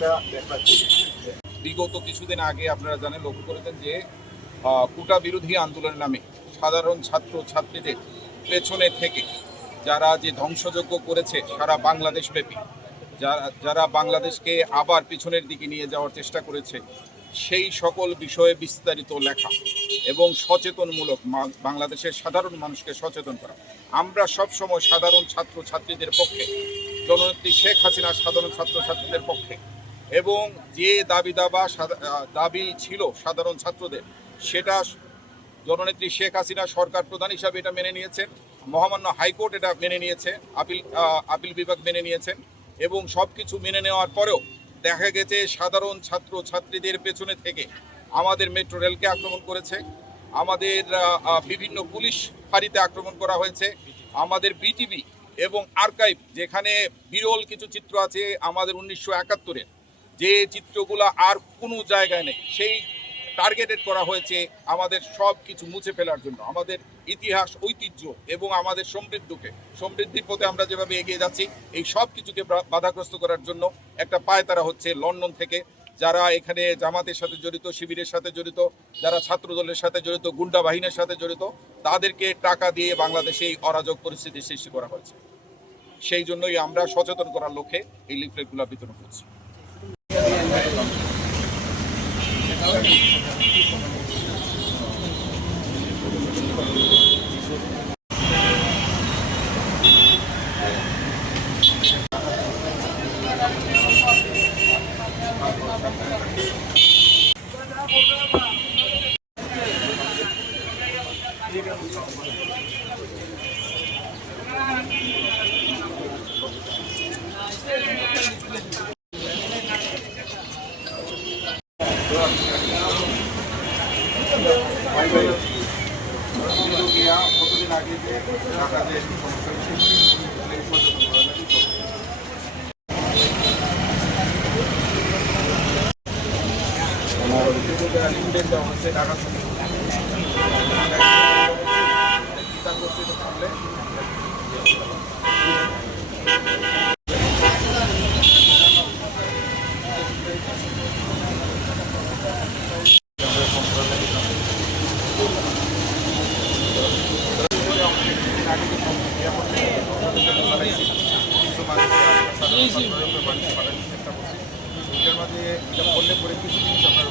একটা ব্যাপার। বিগত কিছুদিন আগে আপনারা জানেন, লক্ষ্য করেছেন যে কোটা বিরোধী আন্দোলনের নামে সাধারণ ছাত্র ছাত্রীদের পেছনে থেকে যারা যে ধ্বংসযজ্ঞ করেছে সারা বাংলাদেশব্যাপী, যারা বাংলাদেশকে আবার পিছনের দিকে নিয়ে যাওয়ার চেষ্টা করেছে, সেই সকল বিষয়ে বিস্তারিত লেখা এবং সচেতনমূলক বাংলাদেশের সাধারণ মানুষকে সচেতন করা। আমরা সবসময় সাধারণ ছাত্র ছাত্রীদের পক্ষে, জননেত্রী শেখ হাসিনার সাধারণ ছাত্র ছাত্রীদের পক্ষে, এবং যে দাবি ছিল সাধারণ ছাত্রদের, সেটা জননেত্রী শেখ হাসিনা সরকার প্রধান হিসাবে এটা মেনে নিয়েছেন, মহামান্য হাইকোর্ট এটা মেনে নিয়েছে, আপিল বিভাগ মেনে নিয়েছেন, এবং সব কিছু মেনে নেওয়ার পরেও দেখা গেছে সাধারণ ছাত্র ছাত্রীদের পেছনে থেকে আমাদের মেট্রো রেলকে আক্রমণ করেছে, আমাদের বিভিন্ন পুলিশ ফাঁড়িতে আক্রমণ করা হয়েছে, আমাদের বিটিভি এবং আর্কাইভ, যেখানে বিরল কিছু চিত্র আছে আমাদের 1971-এর, যে চিত্রগুলো আর কোনো জায়গায় নেই, সেই টার্গেটেড করা হয়েছে আমাদের সব কিছু মুছে ফেলার জন্য। আমাদের ইতিহাস, ঐতিহ্য এবং আমাদের সমৃদ্ধির পথে আমরা যেভাবে এগিয়ে যাচ্ছি, এই সব কিছুকে বাধাগ্রস্ত করার জন্য একটা পায়তারা হচ্ছে লন্ডন থেকে। যারা এখানে জামাতের সাথে জড়িত, শিবিরের সাথে জড়িত, যারা ছাত্রদলের সাথে জড়িত, গুন্ডা বাহিনীর সাথে জড়িত, তাদেরকে টাকা দিয়ে বাংলাদেশে এই অরাজক পরিস্থিতি সৃষ্টি করা হয়েছে। সেই জন্যই আমরা সচেতন করার লক্ষ্যে এই লিফলেটগুলো বিতরণ করছি। কতদিন আগে যে ঢাকা যে সমস্যা হচ্ছে ঢাকা মাঝে এটা করলে পরে কিছু জিনিস আপনার